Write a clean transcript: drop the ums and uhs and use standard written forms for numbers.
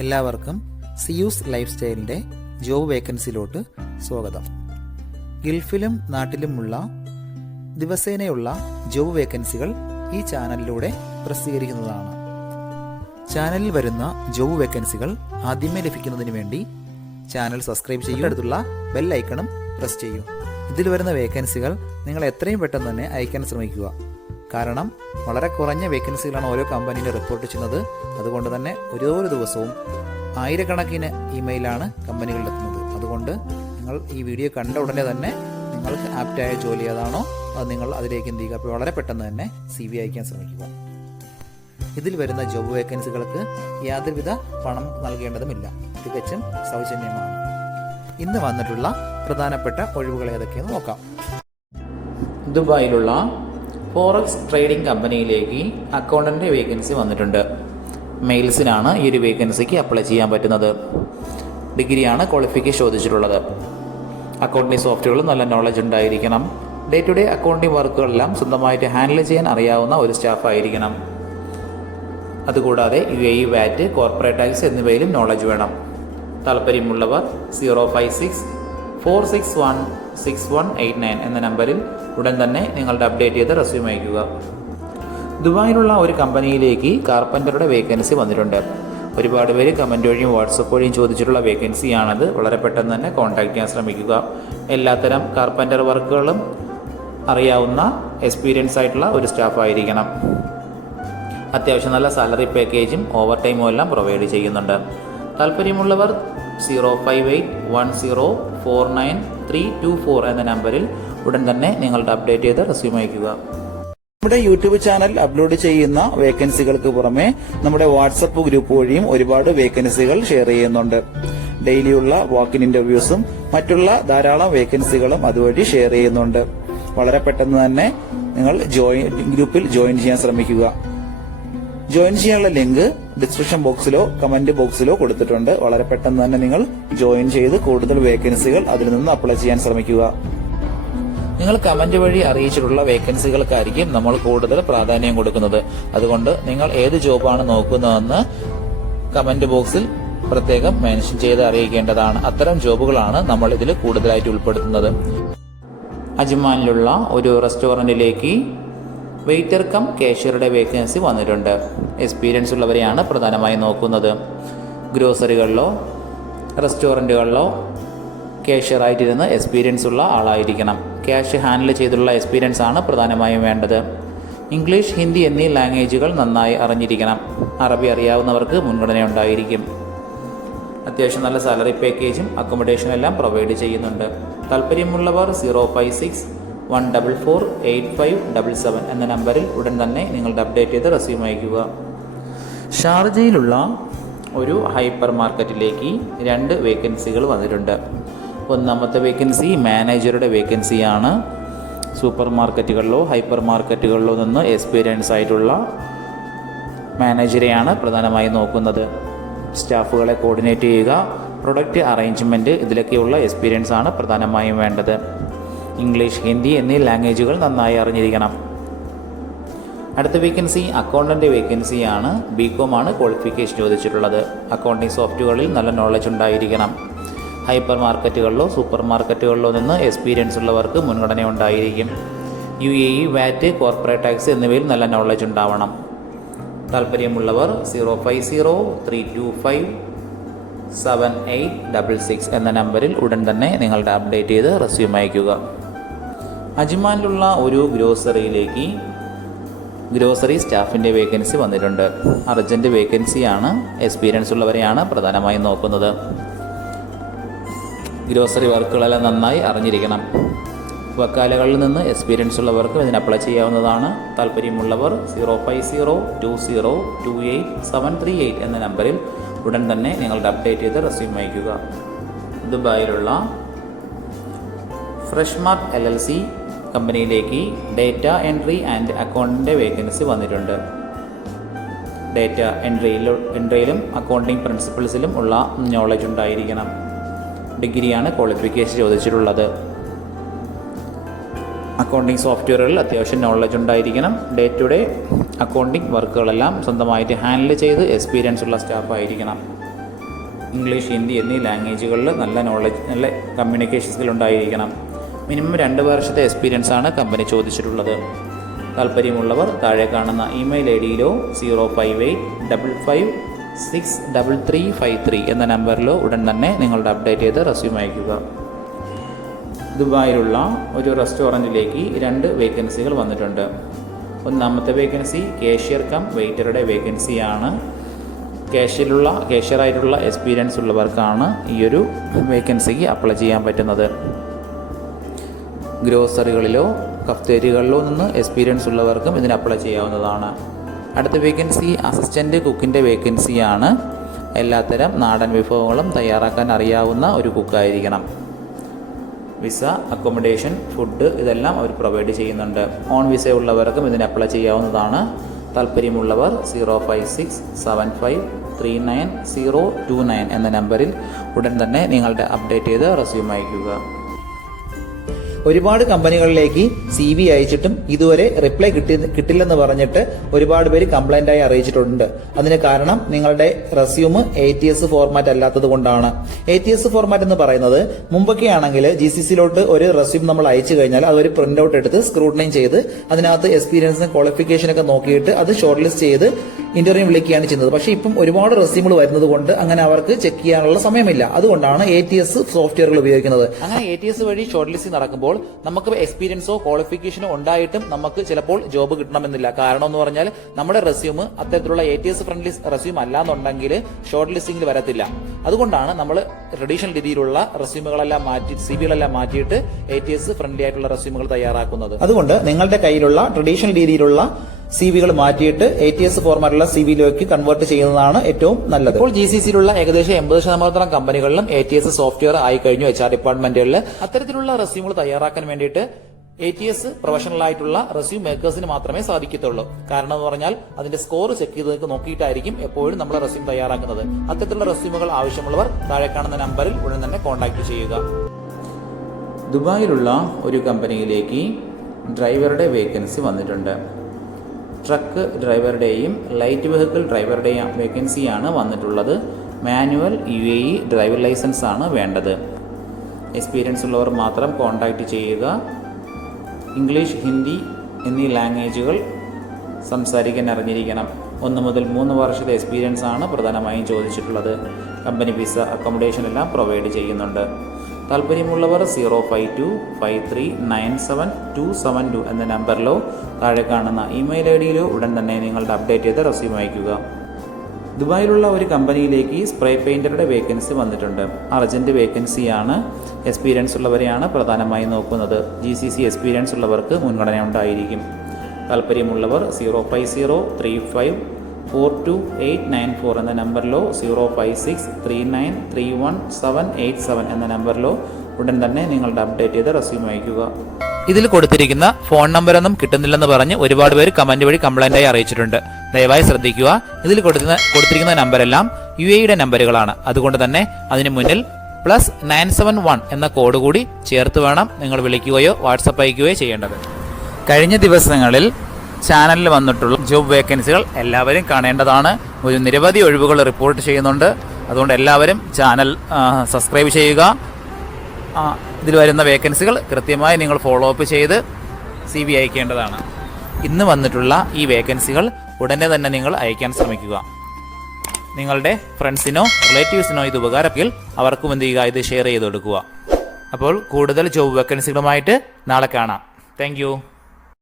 എല്ലാവർക്കും Zeus life സ്റ്റൈലിൻ്റെ job വേക്കൻസിയിലോട്ട് സ്വാഗതം. ഗൾഫിലും നാട്ടിലുമുള്ള ദിവസേനയുള്ള job വേക്കൻസികൾ ഈ ചാനലിലൂടെ പ്രസിദ്ധീകരിക്കുന്നതാണ്. ചാനലിൽ വരുന്ന ജോബ് വേക്കൻസികൾ ആദ്യമേ ലഭിക്കുന്നതിന് വേണ്ടി ചാനൽ സബ്സ്ക്രൈബ് ചെയ്യുക, അടുത്തുള്ള ബെൽ ഐക്കണും പ്രസ് ചെയ്യൂ. ഇതിൽ വരുന്ന വേക്കൻസികൾ നിങ്ങൾ എത്രയും പെട്ടെന്ന് തന്നെ അയക്കാൻ ശ്രമിക്കുക. കാരണം വളരെ കുറഞ്ഞ വേക്കൻസികളാണ് ഓരോ കമ്പനിയിലും റിപ്പോർട്ട് ചെയ്യുന്നത്. അതുകൊണ്ട് തന്നെ ഓരോ ദിവസവും ആയിരക്കണക്കിന് ഇമെയിലാണ് കമ്പനികളിലെത്തുന്നത്. അതുകൊണ്ട് നിങ്ങൾ ഈ വീഡിയോ കണ്ട ഉടനെ തന്നെ നിങ്ങൾക്ക് ആപ്റ്റായ ജോലി ഏതാണോ അത് നിങ്ങൾ അതിലേക്ക് എന്ത് ചെയ്യുക. അപ്പോൾ വളരെ പെട്ടെന്ന് തന്നെ CV അയക്കാൻ ശ്രമിക്കുക. ഇതിൽ വരുന്ന ജോബ് വേക്കൻസികൾക്ക് യാതൊരുവിധ പണം നൽകേണ്ടതുമില്ല, തികച്ചും സൗജന്യമാണ്. ഇന്ന് വന്നിട്ടുള്ള പ്രധാനപ്പെട്ട ഒഴിവുകൾ ഏതൊക്കെയെന്ന് നോക്കാം. ദുബായിലുള്ള ഫോറക്സ് ട്രേഡിംഗ് കമ്പനിയിലേക്ക് അക്കൗണ്ടന്റ് വേക്കൻസി വന്നിട്ടുണ്ട്. മെയിൽസിനാണ് ഈ ഒരു വേക്കൻസിക്ക് അപ്ലൈ ചെയ്യാൻ പറ്റുന്നത്. ഡിഗ്രിയാണ് ക്വാളിഫിക്കേഷൻ ചോദിച്ചിട്ടുള്ളത്. അക്കൗണ്ടിംഗ് സോഫ്റ്റ്വെയറിൽ നല്ല നോളജ് ഉണ്ടായിരിക്കണം. ഡേ ടു ഡേ അക്കൗണ്ടിംഗ് വർക്കുകളെല്ലാം സ്വന്തമായിട്ട് ഹാൻഡിൽ ചെയ്യാൻ അറിയാവുന്ന ഒരു സ്റ്റാഫ് ആയിരിക്കണം. അതുകൂടാതെ UAE VAT, കോർപ്പറേറ്റ് ടാക്സ് എന്നിവയിലും നോളജ് വേണം. താല്പര്യമുള്ളവർ 056-461-6189 എന്ന നമ്പറിൽ ഉടൻ തന്നെ നിങ്ങളുടെ അപ്ഡേറ്റ് ചെയ്ത് റെസ്യൂം അയക്കുക. ദുബായിലുള്ള ഒരു കമ്പനിയിലേക്ക് കാർപ്പൻ്ററുടെ വേക്കൻസി വന്നിട്ടുണ്ട്. ഒരുപാട് പേര് കമൻറ്റ് വഴിയും വാട്സപ്പ് വഴിയും ചോദിച്ചിട്ടുള്ള വേക്കൻസിയാണത്. വളരെ പെട്ടെന്ന് തന്നെ കോൺടാക്ട് ചെയ്യാൻ ശ്രമിക്കുക. എല്ലാത്തരം കാർപ്പൻ്റർ വർക്കുകളും അറിയാവുന്ന എക്സ്പീരിയൻസ് ആയിട്ടുള്ള ഒരു സ്റ്റാഫ് ആയിരിക്കണം. അത്യാവശ്യം നല്ല സാലറി പാക്കേജും ഓവർ ടൈമും എല്ലാം പ്രൊവൈഡ് ചെയ്യുന്നുണ്ട്. താല്പര്യമുള്ളവർ 05810493224 എന്ന നമ്പറിൽ ഉടൻ തന്നെ നിങ്ങളുടെ അപ്ഡേറ്റ് ചെയ്ത് റെസ്യൂം അയക്കുക. നമ്മുടെ യൂട്യൂബ് ചാനൽ അപ്ലോഡ് ചെയ്യുന്ന വേക്കൻസികൾക്ക് പുറമെ നമ്മുടെ വാട്സപ്പ് ഗ്രൂപ്പ് വഴിയും ഒരുപാട് വേക്കൻസികൾ ഷെയർ ചെയ്യുന്നുണ്ട്. ഡെയിലിയുള്ള വാക്കിൻ ഇന്റർവ്യൂസും മറ്റുള്ള ധാരാളം വേക്കൻസികളും അതുവഴി ഷെയർ ചെയ്യുന്നുണ്ട്. വളരെ പെട്ടെന്ന് തന്നെ നിങ്ങൾ ഗ്രൂപ്പിൽ ജോയിൻ ചെയ്യാൻ ശ്രമിക്കുക. ജോയിൻ ചെയ്യാനുള്ള ലിങ്ക് ഡിസ്ക്രിപ്ഷൻ ബോക്സിലോ കമന്റ് ബോക്സിലോ കൊടുത്തിട്ടുണ്ട്. വളരെ പെട്ടെന്ന് തന്നെ നിങ്ങൾ ജോയിൻ ചെയ്ത് കൂടുതൽ വേക്കൻസികൾ അതിൽ നിന്ന് അപ്ലൈ ചെയ്യാൻ ശ്രമിക്കുക. നിങ്ങൾ കമന്റ് വഴി അറിയിച്ചിട്ടുള്ള വേക്കൻസികൾക്കായിരിക്കും നമ്മൾ കൂടുതൽ പ്രാധാന്യം കൊടുക്കുന്നത്. അതുകൊണ്ട് നിങ്ങൾ ഏത് ജോബാണ് നോക്കുന്നതെന്ന് കമന്റ് ബോക്സിൽ പ്രത്യേകം മെൻഷൻ ചെയ്ത് അറിയിക്കേണ്ടതാണ്. അത്തരം ജോബുകളാണ് നമ്മൾ ഇതിൽ കൂടുതലായിട്ട് ഉൾപ്പെടുത്തുന്നത്. അജ്മാനിലുള്ള ഒരു റെസ്റ്റോറന്റിലേക്ക് വെയിറ്റർ കം കാഷ്യറുടെ വേക്കൻസി വന്നിട്ടുണ്ട്. എക്സ്പീരിയൻസ് ഉള്ളവരെയാണ് പ്രധാനമായും നോക്കുന്നത്. ഗ്രോസറികളിലോ റെസ്റ്റോറൻറ്റുകളിലോ കാഷ്യറായിട്ടിരുന്ന് എക്സ്പീരിയൻസ് ഉള്ള ആളായിരിക്കണം. ക്യാഷ് ഹാൻഡിൽ ചെയ്തുള്ള എക്സ്പീരിയൻസ് ആണ് പ്രധാനമായും വേണ്ടത്. ഇംഗ്ലീഷ്, ഹിന്ദി എന്നീ ലാംഗ്വേജുകൾ നന്നായി അറിഞ്ഞിരിക്കണം. അറബി അറിയാവുന്നവർക്ക് മുൻഗണന ഉണ്ടായിരിക്കും. അത്യാവശ്യം നല്ല സാലറി പാക്കേജും അക്കോമഡേഷനും എല്ലാം പ്രൊവൈഡ് ചെയ്യുന്നുണ്ട്. താല്പര്യമുള്ളവർ 056-144-8577 എന്ന നമ്പറിൽ ഉടൻ തന്നെ നിങ്ങളുടെ അപ്ഡേറ്റ് ചെയ്ത് റെസ്യൂം അയക്കുക. ഷാർജയിലുള്ള ഒരു ഹൈപ്പർ മാർക്കറ്റിലേക്ക് 2 വേക്കൻസികൾ വന്നിട്ടുണ്ട്. ഒന്നാമത്തെ വേക്കൻസി മാനേജറുടെ വേക്കൻസിയാണ്. സൂപ്പർ മാർക്കറ്റുകളിലോ ഹൈപ്പർ മാർക്കറ്റുകളിലോ നിന്ന് എക്സ്പീരിയൻസ് ആയിട്ടുള്ള മാനേജരെയാണ് പ്രധാനമായും നോക്കുന്നത്. സ്റ്റാഫുകളെ കോർഡിനേറ്റ് ചെയ്യുക, പ്രൊഡക്റ്റ് അറേഞ്ച്മെൻറ്റ്, ഇതിലൊക്കെയുള്ള എക്സ്പീരിയൻസ് ആണ് പ്രധാനമായും വേണ്ടത്. ഇംഗ്ലീഷ്, ഹിന്ദി എന്നീ ലാംഗ്വേജുകൾ നന്നായി അറിഞ്ഞിരിക്കണം. അടുത്ത വേക്കൻസി അക്കൗണ്ടന്റ് വേക്കൻസിയാണ്. BCom ആണ് ക്വാളിഫിക്കേഷൻ ചോദിച്ചിട്ടുള്ളത്. അക്കൗണ്ടിംഗ് സോഫ്റ്റ്വെയറിൽ നല്ല നോളജ് ഉണ്ടായിരിക്കണം. ഹൈപ്പർ മാർക്കറ്റുകളിലോ സൂപ്പർ മാർക്കറ്റുകളിലോ നിന്ന് എക്സ്പീരിയൻസ് ഉള്ളവർക്ക് മുൻഗണന ഉണ്ടായിരിക്കും. UAE VAT, കോർപ്പറേറ്റ് ടാക്സ് എന്നിവയിൽ നല്ല നോളജ് ഉണ്ടാവണം. താല്പര്യമുള്ളവർ 050-325-7866 എന്ന നമ്പറിൽ ഉടൻ തന്നെ നിങ്ങളുടെ അപ്ഡേറ്റ് ചെയ്ത് റെസ്യൂം അയക്കുക. അജ്മാനിലുള്ള ഒരു ഗ്രോസറിയിലേക്ക് ഗ്രോസറി സ്റ്റാഫിൻ്റെ വേക്കൻസി വന്നിട്ടുണ്ട്. അർജൻറ്റ് വേക്കൻസിയാണ്. എക്സ്പീരിയൻസ് ഉള്ളവരെയാണ് പ്രധാനമായും നോക്കുന്നത്. ഗ്രോസറി വർക്കുകളെല്ലാം നന്നായി അറിഞ്ഞിരിക്കണം. വക്കാലകളിൽ നിന്ന് എക്സ്പീരിയൻസ് ഉള്ളവർക്ക് ഇതിന് അപ്ലൈ ചെയ്യാവുന്നതാണ്. താല്പര്യമുള്ളവർ 050-2028-738 എന്ന നമ്പറിൽ ഉടൻ തന്നെ നിങ്ങളുടെ അപ്ഡേറ്റ് ചെയ്ത് റെസ്യൂം അയക്കുക. ദുബായിലുള്ള ഫ്രഷ്മാർട്ട് LLC കമ്പനിയിലേക്ക് ഡേറ്റ എൻട്രി ആൻഡ് അക്കൗണ്ടിൻ്റെ വേക്കൻസി വന്നിട്ടുണ്ട്. ഡേറ്റ എൻട്രിയിലും അക്കൗണ്ടിംഗ് പ്രിൻസിപ്പിൾസിലും ഉള്ള നോളജ് ഉണ്ടായിരിക്കണം. ഡിഗ്രിയാണ് ക്വാളിഫിക്കേഷൻ ചോദിച്ചിട്ടുള്ളത്. അക്കൗണ്ടിംഗ് സോഫ്റ്റ്വെയറുകളിൽ അത്യാവശ്യം നോളജ് ഉണ്ടായിരിക്കണം. ഡേ ടു ഡേ അക്കൗണ്ടിംഗ് വർക്കുകളെല്ലാം സ്വന്തമായിട്ട് ഹാൻഡിൽ ചെയ്ത് എക്സ്പീരിയൻസ് ഉള്ള സ്റ്റാഫ് ആയിരിക്കണം. ഇംഗ്ലീഷ്, ഹിന്ദി എന്നീ ലാംഗ്വേജുകളിൽ നല്ല കമ്മ്യൂണിക്കേഷൻ സ്കിൽ ഉണ്ടായിരിക്കണം. മിനിമം 2 വർഷത്തെ എക്സ്പീരിയൻസ് ആണ് കമ്പനി ചോദിച്ചിട്ടുള്ളത്. താല്പര്യമുള്ളവർ താഴെ കാണുന്ന ഇമെയിൽ ID-യിലോ 05855563353 എന്ന നമ്പറിലോ ഉടൻ തന്നെ നിങ്ങളുടെ അപ്ഡേറ്റ് ചെയ്ത് റെസ്യൂം അയയ്ക്കുക. ദുബായിലുള്ള ഒരു റെസ്റ്റോറൻറ്റിലേക്ക് 2 വേക്കൻസികൾ വന്നിട്ടുണ്ട്. ഒന്നാമത്തെ വേക്കൻസി കാഷ്യർ കം വെയിറ്ററുടെ വേക്കൻസിയാണ്. കാഷ്യറായിട്ടുള്ള എക്സ്പീരിയൻസ് ഉള്ളവർക്കാണ് ഈ ഒരു വേക്കൻസിക്ക് അപ്ലൈ ചെയ്യാൻ പറ്റുന്നത്. ഗ്രോസറികളിലോ കഫ്തേരിയകളിലോ നിന്ന് എക്സ്പീരിയൻസ് ഉള്ളവർക്കും ഇതിന് അപ്ലൈ ചെയ്യാവുന്നതാണ്. അടുത്ത വേക്കൻസി അസിസ്റ്റൻ്റ് കുക്കിൻ്റെ വേക്കൻസിയാണ്. എല്ലാത്തരം നാടൻ വിഭവങ്ങളും തയ്യാറാക്കാൻ അറിയാവുന്ന ഒരു കുക്കായിരിക്കണം. വിസ, അക്കോമഡേഷൻ, ഫുഡ് ഇതെല്ലാം അവർ പ്രൊവൈഡ് ചെയ്യുന്നുണ്ട്. ഓൺ വിസ ഉള്ളവർക്കും ഇതിന് അപ്ലൈ ചെയ്യാവുന്നതാണ്. താല്പര്യമുള്ളവർ 05675390029 എന്ന നമ്പറിൽ ഉടൻ തന്നെ നിങ്ങളുടെ അപ്ഡേറ്റ് ചെയ്ത് റെസ്യൂം അയയ്ക്കുക. ഒരുപാട് കമ്പനികളിലേക്ക് CV അയച്ചിട്ടും ഇതുവരെ റിപ്ലൈ കിട്ടില്ലെന്ന് പറഞ്ഞിട്ട് ഒരുപാട് പേര് കംപ്ലൈൻ്റായി അറിയിച്ചിട്ടുണ്ട്. അതിന് കാരണം നിങ്ങളുടെ റെസ്യൂം ATS ഫോർമാറ്റ് അല്ലാത്തത് കൊണ്ടാണ്. ATS ഫോർമാറ്റ് എന്ന് പറയുന്നത് മുമ്പൊക്കെ ആണെങ്കിൽ GCCയിലോട്ട് ഒരു റെസ്യൂം നമ്മൾ അയച്ചു കഴിഞ്ഞാൽ അതൊരു പ്രിന്റ് ഔട്ട് എടുത്ത് സ്ക്രൂട്ടനൈസ് ചെയ്ത് അതിനകത്ത് എക്സ്പീരിയൻസും ക്വാളിഫിക്കേഷനൊക്കെ നോക്കിയിട്ട് അത് ഷോർട്ട് ലിസ്റ്റ് ചെയ്ത് ഇന്റർവ്യൂ വിളിക്കുകയാണ് ചെയ്യുന്നത്. പക്ഷേ ഇപ്പം ഒരുപാട് റെസ്യൂമുകൾ വരുന്നത് കൊണ്ട് അങ്ങനെ അവർക്ക് ചെക്ക് ചെയ്യാനുള്ള സമയമില്ല. അതുകൊണ്ടാണ് ATS സോഫ്റ്റ്വെയറുകൾ ഉപയോഗിക്കുന്നത്. അങ്ങനെ ATS വഴി ഷോർട്ട് ലിസ്റ്റ് നടക്കുമ്പോൾ നമുക്ക് എക്സ്പീരിയൻസോ ക്വാളിഫിക്കേഷനോ ഉണ്ടായിട്ടും നമുക്ക് ചിലപ്പോൾ ജോബ് കിട്ടണമെന്നില്ല. കാരണം എന്ന് പറഞ്ഞാൽ നമ്മുടെ റെസ്യൂം അത്തരത്തിലുള്ള ATS ഫ്രണ്ട്ലി റെസ്യൂം അല്ലാന്നുണ്ടെങ്കിൽ ഷോർട്ട് ലിസ്റ്റിംഗിൽ വരത്തില്ല. അതുകൊണ്ടാണ് നമ്മൾ ട്രഡീഷണൽ രീതിയിലുള്ള റെസ്യൂമുകളെല്ലാം മാറ്റി CVകളെല്ലാം മാറ്റിയിട്ട് ATS ഫ്രണ്ട്ലി ആയിട്ടുള്ള റെസ്യൂമുകൾ തയ്യാറാക്കുന്നത്. അതുകൊണ്ട് നിങ്ങളുടെ കയ്യിലുള്ള ട്രഡീഷണൽ രീതിയിലുള്ള CVകൾ മാറ്റിയിട്ട് ATS ഫോർമാറ്റുള്ള CVയിലേക്ക് കൺവേർട്ട് ചെയ്യുന്നതാണ് ഏറ്റവും നല്ലത്. ഇപ്പോൾ GCCയിലുള്ള ഏകദേശം 80% കമ്പനികളിലും ATS സോഫ്റ്റ്വെയർ ആയി കഴിഞ്ഞു. HR ഡിപ്പാർട്ട്മെന്റുകളിൽ അത്തരത്തിലുള്ള റെസ്യൂമുകൾ തയ്യാറാക്കാൻ വേണ്ടിയിട്ട് ATS പ്രൊഫഷണൽ ആയിട്ടുള്ള റെസ്യൂം മേക്കേഴ്സിന് മാത്രമേ സാധിക്കത്തുള്ളൂ. കാരണം എന്ന് പറഞ്ഞാൽ അതിന്റെ സ്കോർ ചെക്ക് ചെയ്ത് നോക്കിയിട്ടായിരിക്കും എപ്പോഴും നമ്മൾ റെസ്യൂം തയ്യാറാക്കുന്നത്. അത്തരത്തിലുള്ള റെസ്യൂമുകൾ ആവശ്യമുള്ളവർ താഴെ കാണുന്ന നമ്പറിൽ ഉടൻ തന്നെ കോൺടാക്ട് ചെയ്യുക. ദുബായിലുള്ള ഒരു കമ്പനിയിലേക്ക് ഡ്രൈവറുടെ വേക്കൻസി വന്നിട്ടുണ്ട്. ട്രക്ക് ഡ്രൈവറുടെയും ലൈറ്റ് വെഹിക്കിൾ ഡ്രൈവറുടെയും വേക്കൻസിയാണ് വന്നിട്ടുള്ളത്. മാനുവൽ UAE ഡ്രൈവർ ലൈസൻസ് ആണ് വേണ്ടത്. എക്സ്പീരിയൻസ് ഉള്ളവർ മാത്രം കോൺടാക്റ്റ് ചെയ്യുക. ഇംഗ്ലീഷ്, ഹിന്ദി എന്നീ ലാംഗ്വേജുകൾ സംസാരിക്കാൻ അറിഞ്ഞിരിക്കണം. 1 മുതൽ 3 വർഷത്തെ എക്സ്പീരിയൻസ് ആണ് പ്രധാനമായും ചോദിച്ചിട്ടുള്ളത്. കമ്പനി വിസ, അക്കോമഡേഷൻ എല്ലാം പ്രൊവൈഡ് ചെയ്യുന്നുണ്ട്. താല്പര്യമുള്ളവർ 05253972272 എന്ന നമ്പറിലോ താഴെ കാണുന്ന ഇമെയിൽ ID-യിലോ ഉടൻ തന്നെ നിങ്ങളുടെ അപ്ഡേറ്റ് ചെയ്ത് റെസ്യൂം അയയ്ക്കുക. ദുബായിലുള്ള ഒരു കമ്പനിയിലേക്ക് സ്പ്രേ പെയിന്ററുടെ വേക്കൻസി വന്നിട്ടുണ്ട്. അർജന്റ് വേക്കൻസിയാണ്. എക്സ്പീരിയൻസ് ഉള്ളവരെയാണ് പ്രധാനമായും നോക്കുന്നത്. GCC എക്സ്പീരിയൻസ് ഉള്ളവർക്ക് മുൻഗണന ഉണ്ടായിരിക്കും. താല്പര്യമുള്ളവർ 05035428894 എന്ന നമ്പറിലോ 05639318787 എന്ന നമ്പറിലോ ഉടൻ തന്നെ നിങ്ങളുടെ അപ്ഡേറ്റ് ചെയ്ത് റെസ്യൂം അയയ്ക്കുക. ഇതിൽ കൊടുത്തിരിക്കുന്ന ഫോൺ നമ്പറൊന്നും കിട്ടുന്നില്ലെന്ന് പറഞ്ഞ് ഒരുപാട് പേര് കമന്റ് വഴി കംപ്ലൈന്റായി അറിയിച്ചിട്ടുണ്ട്. ദയവായി ശ്രദ്ധിക്കുക. ഇതിൽ കൊടുത്തിരിക്കുന്ന നമ്പരെല്ലാം UAE നമ്പറുകളാണ്. അതുകൊണ്ട് തന്നെ അതിന് മുന്നിൽ +971 എന്ന കോഡ് കൂടി ചേർത്ത് വേണം നിങ്ങൾ വിളിക്കുകയോ വാട്സപ്പ് അയക്കുകയോ ചെയ്യേണ്ടത്. കഴിഞ്ഞ ദിവസങ്ങളിൽ ചാനലിൽ വന്നിട്ടുള്ള ജോബ് വേക്കൻസികൾ എല്ലാവരും കാണേണ്ടതാണ്. ഒരു നിരവധി ഒഴിവുകൾ റിപ്പോർട്ട് ചെയ്യുന്നുണ്ട്. അതുകൊണ്ട് എല്ലാവരും ചാനൽ സബ്സ്ക്രൈബ് ചെയ്യുക. ഇതിൽ വരുന്ന വേക്കൻസികൾ കൃത്യമായി നിങ്ങൾ ഫോളോ അപ്പ് ചെയ്ത് CV അയക്കേണ്ടതാണ്. ഇന്ന് വന്നിട്ടുള്ള ഈ വേക്കൻസികൾ ഉടനെ തന്നെ നിങ്ങൾ അയക്കാൻ ശ്രമിക്കുക. നിങ്ങളുടെ ഫ്രണ്ട്സിനോ റിലേറ്റീവ്സിനോ ഇത് ഉപകാരമെങ്കിൽ അവർക്കും എന്ത് ചെയ്യുക, ഇത് ഷെയർ ചെയ്ത് കൊടുക്കുക. അപ്പോൾ കൂടുതൽ ജോബ് വേക്കൻസികളുമായിട്ട് നാളെ കാണാം. താങ്ക്